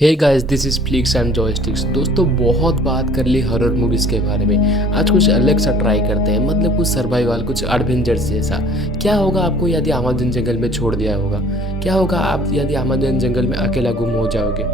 Hey guys, this is flicks and joysticks. दोस्तों, बहुत बात कर ली हॉरर मूवीज़ के बारे में। आज कुछ अलग सा ट्राई करते हैं, मतलब कुछ सर्वाइवल, कुछ एडवेंचर्स जैसा। क्या होगा आपको यदि अमेज़न जंगल में छोड़ दिया होगा? क्या होगा आप यदि अमेज़न जंगल में अकेला गुम हो जाओगे?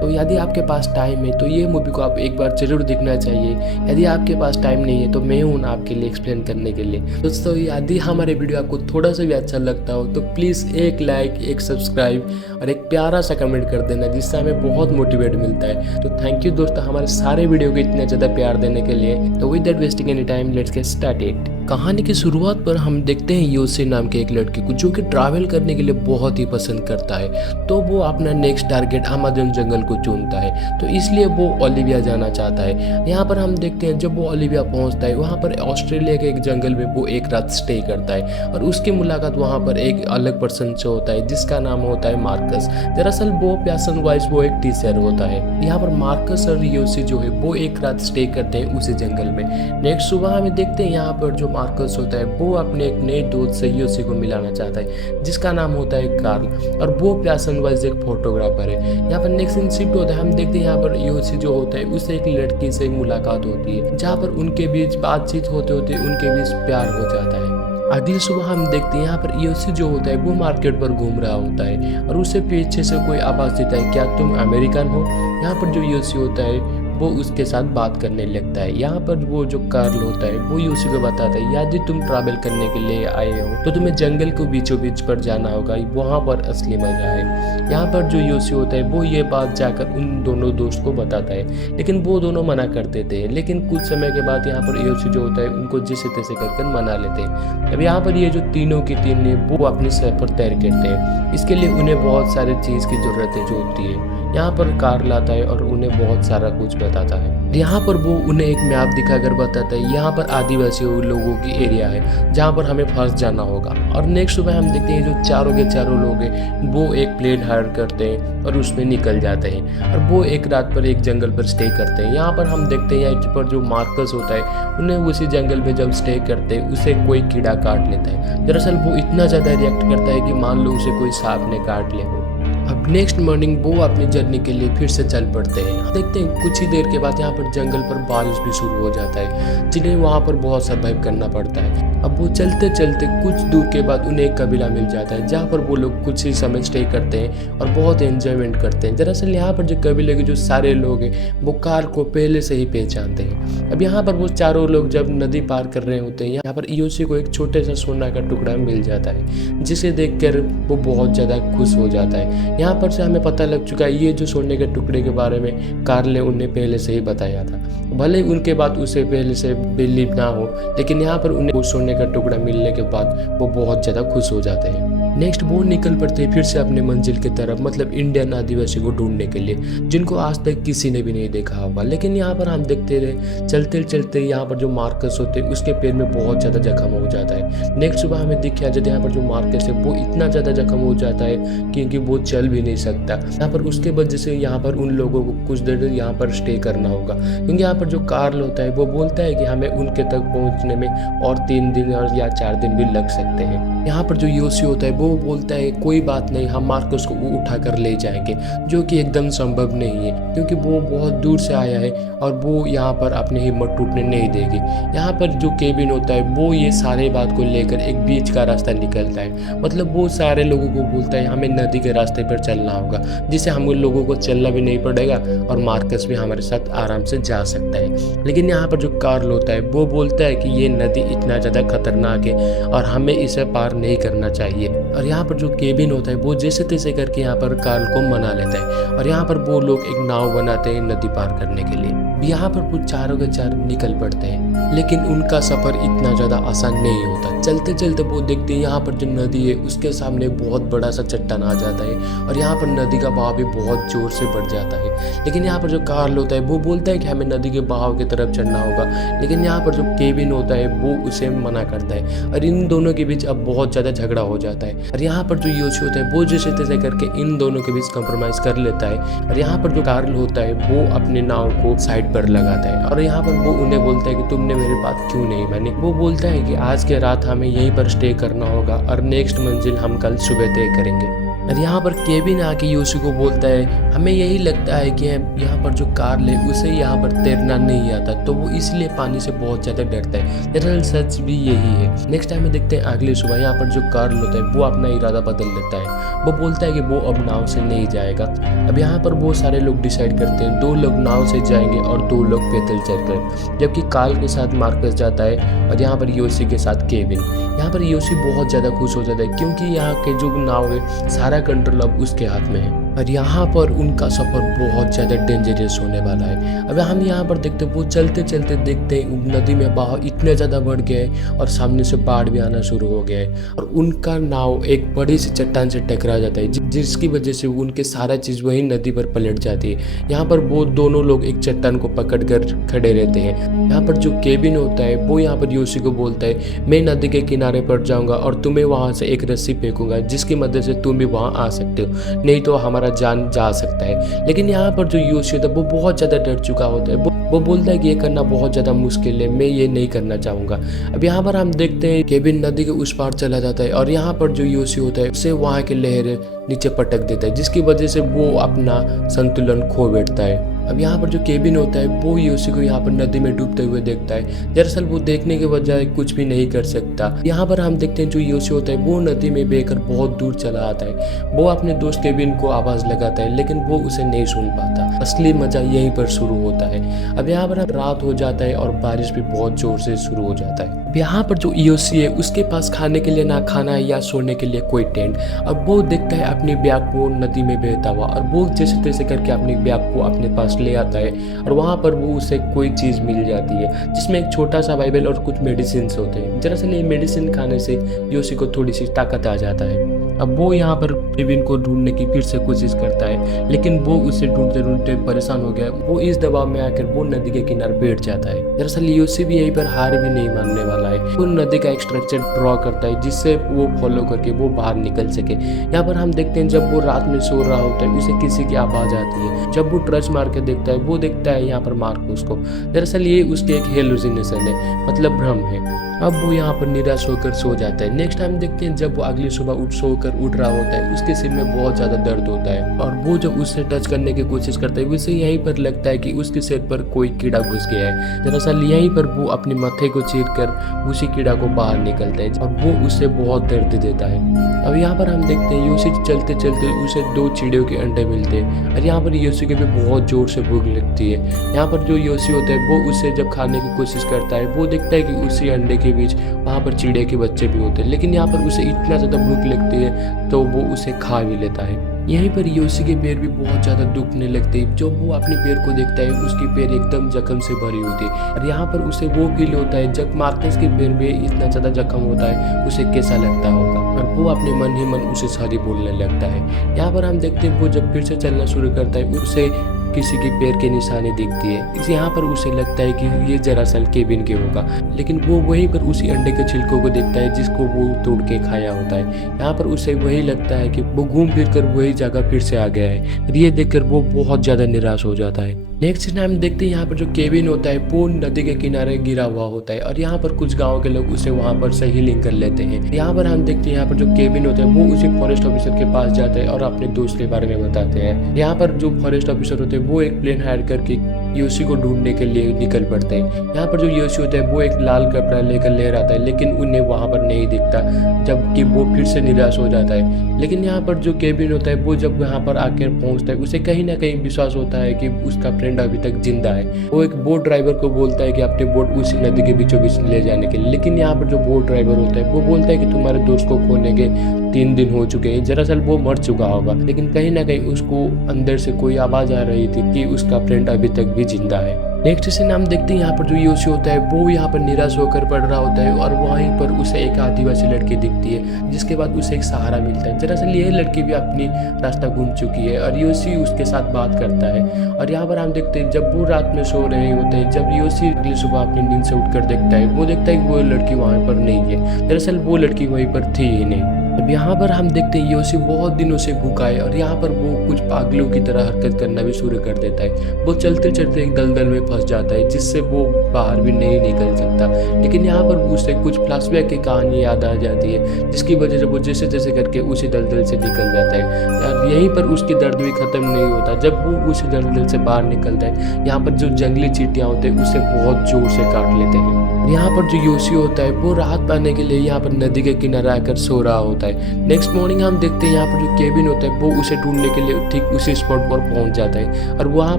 तो यदि आपके पास टाइम है तो ये मूवी को आप एक बार ज़रूर देखना चाहिए। यदि आपके पास टाइम नहीं है तो मैं हूँ ना आपके लिए एक्सप्लेन करने के लिए। दोस्तों, यदि हमारे वीडियो आपको थोड़ा सा भी अच्छा लगता हो तो प्लीज़ एक लाइक, एक सब्सक्राइब और एक प्यारा सा कमेंट कर देना, जिससे हमें बहुत मोटिवेट मिलता है। तो थैंक यू दोस्तों हमारे सारे वीडियो को इतने ज़्यादा प्यार देने के लिए। तो with that wasting any time, let's get started. कहानी की शुरुआत पर हम देखते हैं योसे नाम के एक लड़के को, जो कि ट्रैवल करने के लिए बहुत ही पसंद करता है। तो वो अपना नेक्स्ट टारगेट अमेज़न जंगल को चुनता है, तो इसलिए वो ओलिविया जाना चाहता है। यहाँ पर हम देखते हैं जब वो ओलिविया पहुँचता है, वहाँ पर ऑस्ट्रेलिया के एक जंगल में वो एक रात स्टे करता है और उसकी मुलाकात वहाँ पर एक अलग पर्सन से होता है, जिसका नाम होता है मार्कस। दरअसल वो पैशन वाइज वो एक टीचर होता है। यहाँ पर मार्कस और योसी जो है वो एक रात स्टे करते हैं उसी जंगल में। नेक्स्ट सुबह हमें देखते हैं यहाँ पर जो मार्कस होता है वो अपने एक नए दोस्त से योसी को मिलाना चाहता है, जिसका नाम होता है कार्ल, और वो पैशन वाइज एक फोटोग्राफर है। यहाँ पर नेक्स्ट सीन शिफ्ट होता है, हम देखते हैं यहाँ पर योसी जो होता है उससे एक लड़की से मुलाकात होती है, जहाँ पर उनके बीच बातचीत होते होते उनके बीच प्यार हो जाता है। अगली सुबह हम देखते हैं यहाँ पर योसी जो होता है वो मार्केट पर घूम रहा होता है और उसे पीछे से कोई आवाज़ देता है, क्या तुम अमेरिकन हो? यहाँ पर जो योसी होता है वो उसके साथ बात करने लगता है। यहाँ पर वो जो कार्ल होता है वो योसी को बताता है, यदि तुम ट्रैवल करने के लिए आए हो तो तुम्हें जंगल को बीचों बीच पर जाना होगा, वहाँ पर असली मजा है। यहाँ पर जो योसी होता है वो ये बात जाकर उन दोनों दोस्त को बताता है, लेकिन वो दोनों मना कर देते हैं। लेकिन कुछ समय के बाद यहाँ पर योसी जो होता है उनको जैसे तैसे कर मना लेते हैं। अब यहाँ पर ये जो तीनों की तीन है वो अपने सफर तय करते हैं। इसके लिए उन्हें बहुत सारी चीज़ की ज़रूरत है जो होती है। यहाँ पर कार लाता है और उन्हें बहुत सारा कुछ बताता है। यहाँ पर वो उन्हें एक मैप दिखाकर बताता है, यहाँ पर आदिवासी लोगों की एरिया है जहाँ पर हमें फंस जाना होगा। और नेक्स्ट सुबह हम देखते हैं जो चारों के चारों लोग हैं वो एक प्लेन हायर करते हैं और उसमें निकल जाते हैं और वो एक रात पर एक जंगल पर स्टे करते हैं। यहाँ पर हम देखते हैं यहाँ पर जो मार्कस होता है उन्हें उसी जंगल में जब स्टे करते हैं उसे कोई कीड़ा काट लेता है। दरअसल वो इतना ज़्यादा रिएक्ट करता है कि मान लो उसे कोई सांप ने काट लिया हो। अब नेक्स्ट मॉर्निंग वो अपनी जर्नी के लिए फिर से चल पड़ते हैं। देखते हैं कुछ ही देर के बाद यहाँ पर जंगल पर बारिश भी शुरू हो जाता है, जिन्हें वहाँ पर बहुत सर्वाइव करना पड़ता है। अब वो चलते चलते कुछ दूर के बाद उन्हें एक कबीला मिल जाता है, जहाँ पर वो लोग कुछ ही समय स्टे करते हैं और बहुत एंजॉयमेंट करते हैं। दरअसल यहाँ पर जो कबीले के जो सारे लोग हैं वो कार को पहले से ही पहचानते हैं। अब यहाँ पर वो चारों लोग जब नदी पार कर रहे होते हैं, यहाँ पर योसी को एक छोटे सा सोना का टुकड़ा मिल जाता है, जिसे देखकर वो बहुत ज़्यादा खुश हो जाता है। यहाँ पर से हमें पता लग चुका है ये जो सोने के टुकड़े के बारे में कार्ल ने उन्हें पहले से ही बताया था। भले उनके बाद उसे पहले से बिलीव ना हो, लेकिन यहाँ पर उन्हें वो सोने का टुकड़ा मिलने के बाद वो बहुत ज़्यादा खुश हो जाते हैं। नेक्स्ट वो निकल पड़ते हैं फिर से अपने मंजिल की तरफ, मतलब इंडियन आदिवासी को ढूंढने के लिए, जिनको आज तक किसी ने भी नहीं देखा होगा। लेकिन यहाँ पर हम देखते रहे चलते चलते यहाँ पर जो मार्कस होते हैं उसके पैर में बहुत ज़्यादा जख्म हो जाता है। नेक्स्ट सुबह हमें दिखा जाता है यहाँ पर जो मार्कस है वो इतना ज़्यादा जख्म हो जाता है क्योंकि वो चल भी नहीं सकता। यहाँ पर उसके वजह से यहाँ पर उन लोगों को कुछ देर यहाँ पर स्टे करना होगा, क्योंकि यहाँ पर जो कार्ल होता है वो बोलता है कि हमें उनके तक पहुँचने में और 3 दिन और या 4 दिन भी लग सकते हैं। यहाँ पर जो योसी होता है वो बोलता है कोई बात नहीं, हम मार्कस को उठा कर ले जाएंगे, जो कि एकदम संभव नहीं है क्योंकि वो बहुत दूर से आया है और वो यहाँ पर अपनी हिम्मत टूटने नहीं देगी। यहाँ पर जो केबिन होता है वो ये सारे बात को लेकर एक बीच का रास्ता निकलता है, मतलब वो सारे लोगों को बोलता है हमें नदी के रास्ते पर चलना होगा, जिससे हम लोगों को चलना भी नहीं पड़ेगा और मार्कस भी हमारे साथ आराम से जा सकता है। लेकिन यहाँ पर जो कार्ल होता है वो बोलता है कि ये नदी इतना ज़्यादा खतरनाक है और हमें इसे पार नहीं करना चाहिए। और यहाँ पर जो केबिन होता है वो जैसे तैसे करके यहाँ पर कार्ल को मना लेता है और यहाँ पर वो लोग एक नाव बनाते हैं नदी पार करने के लिए। यहाँ पर वो चारों के चार निकल पड़ते हैं, लेकिन उनका सफ़र इतना ज़्यादा आसान नहीं होता। चलते चलते वो देखते हैं यहाँ पर जो नदी है उसके सामने बहुत बड़ा सा चट्टान आ जाता है और यहाँ पर नदी का बहाव भी बहुत ज़ोर से बढ़ जाता है। लेकिन यहाँ पर जो कार्ल होता है वो बोलता है कि हमें नदी के बहाव की तरफ चढ़ना होगा, लेकिन यहाँ पर जो केबिन होता है वो उसे मना करता है और इन दोनों के बीच अब बहुत ज़्यादा झगड़ा हो जाता है। और यहाँ पर जो योशी होता है वो जैसे तैसे करके इन दोनों के बीच कंप्रोमाइज़ कर लेता है और यहाँ पर जो कार्ल होता है वो अपने नाव को साइड पर लगाता है और यहाँ पर वो उन्हें बोलता है कि तुमने मेरी बात क्यों नहीं मानी। वो बोलता है कि आज के रात हमें यहीं पर स्टे करना होगा और नेक्स्ट मंजिल हम कल सुबह तय करेंगे। और यहाँ पर केविन आके योशी को बोलता है हमें यही लगता है कि यहाँ पर जो कार्ल है उसे यहाँ पर तैरना नहीं आता, तो वो इसलिए पानी से बहुत ज़्यादा डरता है। दरअसल सच भी यही है। नेक्स्ट टाइम में देखते हैं अगली सुबह यहाँ पर जो कार्ल होता है वो अपना इरादा बदल लेता है। वो बोलता है कि वो अब नाव से नहीं जाएगा। अब यहाँ पर बहुत सारे लोग डिसाइड करते हैं, 2 लोग नाव से जाएंगे और 2 लोग पैदल चलकर, जबकि कार्ल के साथ मार्कस जाता है और यहाँ पर योशी के साथ केविन। यहाँ पर योशी बहुत ज़्यादा खुश हो जाता है क्योंकि यहाँ के जो नाव है सारा कंट्रोल अब उसके हाथ में है और यहाँ पर उनका सफ़र बहुत ज़्यादा डेंजरस होने वाला है। अब हम यहाँ पर देखते हैं वो चलते चलते देखते हैं नदी में बहाव इतने ज़्यादा बढ़ गए और सामने से बाढ़ भी आना शुरू हो गया है और उनका नाव एक बड़ी सी चट्टान से टकरा जाता है, जिसकी वजह से उनके सारा चीज़ वही नदी पर पलट जाती है। यहाँ पर वो दोनों लोग एक चट्टान को पकड़ कर खड़े रहते हैं। यहाँ पर जो केविन होता है वो यहाँ पर योशी को बोलता है मैं नदी के किनारे पर जाऊँगा और तुम्हें वहाँ से एक रस्सी फेंकूंगा जिसकी मदद से तुम भी वहाँ आ सकते हो, नहीं तो हमारा जान जा सकता है। लेकिन यहाँ पर जो योशी होता है वो बहुत ज़्यादा डर चुका होता है। वो बोलता है कि ये करना बहुत ज़्यादा मुश्किल है, मैं ये नहीं करना चाहूँगा। अब यहाँ पर हम देखते हैं केविन नदी के उस पार चला जाता है और यहाँ पर जो योशी होता है उसे वहाँ के लहरें नीचे पटक देता है, जिसकी वजह से वो अपना संतुलन खो बैठता है। अब यहाँ पर जो केविन होता है वो योशी को यहाँ पर नदी में डूबते हुए देखता है। दरअसल वो देखने के बजाय कुछ भी नहीं कर सकता। यहाँ पर हम देखते हैं जो योशी होता है वो नदी में बहकर बहुत दूर चला आता है। वो अपने दोस्त केविन को आवाज़ लगाता है लेकिन वो उसे नहीं सुन पाता। असली मजा यहीं पर शुरू होता है। अब यहाँ पर रात हो जाता है और बारिश भी बहुत जोर से शुरू हो जाता है। अब यहाँ पर जो योशी है उसके पास खाने के लिए ना खाना है या सोने के लिए कोई टेंट। अब वो देखता है अपनी बैग को नदी में बहता हुआ और वो जैसे तैसे करके अपनी बैग को अपने पास ले आता है और वहाँ पर वो उसे कोई चीज़ मिल जाती है जिसमें एक छोटा सा बाइबल और कुछ मेडिसिन होते हैं। दरअसल ये मेडिसिन खाने से योशी को थोड़ी सी ताकत आ जाता है। अब वो यहाँ पर केविन को ढूंढने की फिर से कोशिश करता है लेकिन वो उसे ढूंढते ढूंढते परेशान हो गया। वो इस दबाव में आकर वो नदी के किनारे बैठ जाता है। दरअसल योशी भी यहीं पर हार भी नहीं मानने वाला है। वो नदी का एक स्ट्रक्चर ड्रॉ करता है जिससे वो फॉलो करके वो बाहर निकल सके। यहाँ पर हम देखते हैं जब वो रात में सो रहा होता है उसे किसी की आवाज़ आती है। जब वो टर्च मार के देखता है वो देखता है यहाँ पर मार्कस को। दरअसल ये उसके एक हेलुसिनेशन है, मतलब भ्रम है। अब वो यहाँ पर निराश होकर सो जाता है। नेक्स्ट टाइम देखते हैं जब वो अगली सुबह सोकर उठ रहा होता है उसके सिर में बहुत ज़्यादा दर्द होता है और वो जब उससे टच करने की कोशिश करता है उसे यहीं पर लगता है कि उसके सिर पर कोई कीड़ा घुस गया है। दरअसल यहीं पर वो अपने माथे को चीर कर उसी कीड़ा को बाहर निकलता है और वो उसे बहुत दर्द देता है। अब यहाँ पर हम देखते हैं योशी चलते चलते उसे 2 चिड़ियों के अंडे मिलते हैं और यहाँ पर योशी के भी बहुत जोर से भूख लगती है। यहाँ पर जो योशी होता है वो उसे जब खाने की कोशिश करता है वो देखता है कि उसी अंडे के बीच वहाँ पर चिड़िया के बच्चे भी होते हैं, लेकिन यहाँ पर उसे इतना ज़्यादा भूख लगती है तो वो उसे खा भी लेता है। यहीं पर योशी के पैर भी बहुत ज़्यादा दुखने लगते हैं। जब वो अपने पैर को देखता है उसकी पैर एकदम जख्म से भरी होती है और यहाँ पर उसे वो फील होता है जब मार्कस के पैर में इतना ज़्यादा जख्म होता है उसे कैसा लगता होगा और वो अपने मन ही मन उसे सारी बोलने लगता है। यहाँ पर हम देखते हैं वो जब फिर से चलना शुरू करता है उसे किसी के पैर के निशानी दिखती है। यहाँ पर उसे लगता है कि ये दरअसल केविन के होगा, लेकिन वो वहीं पर उसी अंडे के छिलकों को देखता है जिसको वो तोड़ के खाया होता है। यहाँ पर उसे वही लगता है कि वो घूम फिर कर वही जगह फिर से आ गया है। ये देखकर वो बहुत ज़्यादा निराश हो जाता है। नेक्स्ट टाइम देखते हैं यहाँ पर जो केविन होता है वो नदी के किनारे गिरा हुआ होता है और यहाँ पर कुछ गाँव के लोग उसे वहाँ पर से हीलिंग कर लेते हैं। यहाँ पर हम देखते हैं यहाँ पर जो केविन होता है वो उसी फॉरेस्ट ऑफिसर के पास जाते हैं और अपने दोस्त के बारे में बताते हैं। यहाँ पर जो फॉरेस्ट ऑफिसर होते हैं वो एक प्लेन हायर करके योशी को ढूंढने के लिए निकल पड़ते हैं। यहाँ पर जो योशी होता है वो एक लाल कपड़ा लेकर लहर आता है लेकिन उन्हें वहाँ पर नहीं दिखता, जबकि वो फिर से निराश हो जाता है। लेकिन यहाँ पर जो केविन होता है वो जब यहाँ पर आकर पहुँचता है उसे कहीं ना कहीं विश्वास होता है कि उसका फ्रेंड अभी तक जिंदा है। वो एक बोट ड्राइवर को बोलता है कि अपने बोट उसी नदी के बीचों बीच ले जाने के लिए, लेकिन यहाँ पर जो बोट ड्राइवर होता है वो बोलता है कि तुम्हारे दोस्त को खोने के 3 दिन हो चुके हैं। दरअसल वो मर चुका होगा, लेकिन कहीं ना कहीं उसको अंदर से कोई आवाज़ आ रही थी कि उसका फ्रेंड अभी तक भी जिंदा है। नेक्स्ट सीन हम देखते हैं यहाँ पर जो योशी होता है वो यहाँ पर निराश होकर पड़ रहा होता है और वहीं पर उसे एक आदिवासी लड़की दिखती है जिसके बाद उसे एक सहारा मिलता है। दरअसल ये लड़की भी अपनी रास्ता घूम चुकी है और योशी उसके साथ बात करता है। और यहाँ पर हम देखते हैं जब वो रात में सो रहे होते हैं, जब योशी अगली सुबह अपनी नींद से उठकर देखता है वो देखता है कि वो लड़की वहाँ पर नहीं है। दरअसल वो लड़की वहीं पर थी ही नहीं। अब यहाँ पर हम देखते हैं योशी बहुत दिनों से भूखा है और यहाँ पर वो कुछ पागलों की तरह हरकत करना भी शुरू कर देता है। वो चलते-चलते एक दलदल में फँस जाता है जिससे वो बाहर भी नहीं निकल सकता। लेकिन यहाँ पर उसे कुछ फ्लैशबैक की कहानी याद आ जाती है जिसकी वजह से वो जैसे-जैसे करके उसी दलदल से निकल जाता है। और यहीं पर उसकी दर्द भी ख़त्म नहीं होता। जब वो उस दलदल से बाहर निकलता है, यहाँ पर जो जंगली चींटियाँ होते हैं उसे बहुत ज़ोर से काट लेते हैं। यहाँ पर जो योशी होता है वो राहत पाने के लिए यहाँ पर नदी के किनारे आकर सो रहा होता है। नेक्स्ट मॉर्निंग हम देखते हैं यहाँ पर जो केबिन होता है वो उसे ढूँढने के लिए ठीक उसी स्पॉट पर पहुँच जाता है और वहाँ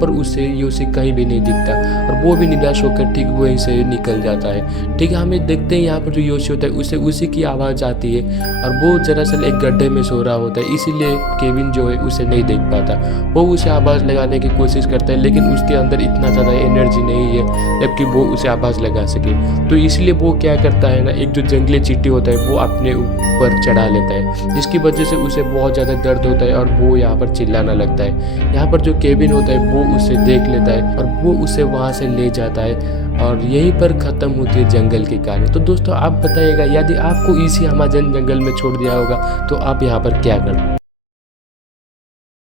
पर उसे योशी कहीं भी नहीं दिखता और वो भी निराश होकर ठीक वहीं से निकल जाता है। ठीक है, हमें देखते हैं यहाँ पर जो योशी होता है उसे उसी की आवाज़ आती है और वो दरअसल एक गड्ढे में सो रहा होता है, इसीलिए केविन जो है उसे नहीं देख पाता। वो उसे आवाज़ लगाने की कोशिश करता है लेकिन उसके अंदर इतना ज़्यादा एनर्जी नहीं है जबकि वो उसे आवाज़ लगा सके। तो इसलिए वो क्या करता है ना, एक जो जंगली चींटी होता है वो अपने ऊपर चढ़ा लेता है जिसकी वजह से उसे बहुत ज़्यादा दर्द होता है और वो यहाँ पर चिल्लाना लगता है। यहाँ पर जो केविन होता है वो उसे देख लेता है और वो उसे वहाँ से ले जाता है और यहीं पर ख़त्म होती है जंगल की कहानी। तो दोस्तों आप बताइएगा, यदि आपको इसी अमेज़न जंगल में छोड़ दिया होगा तो आप यहाँ पर क्या करते?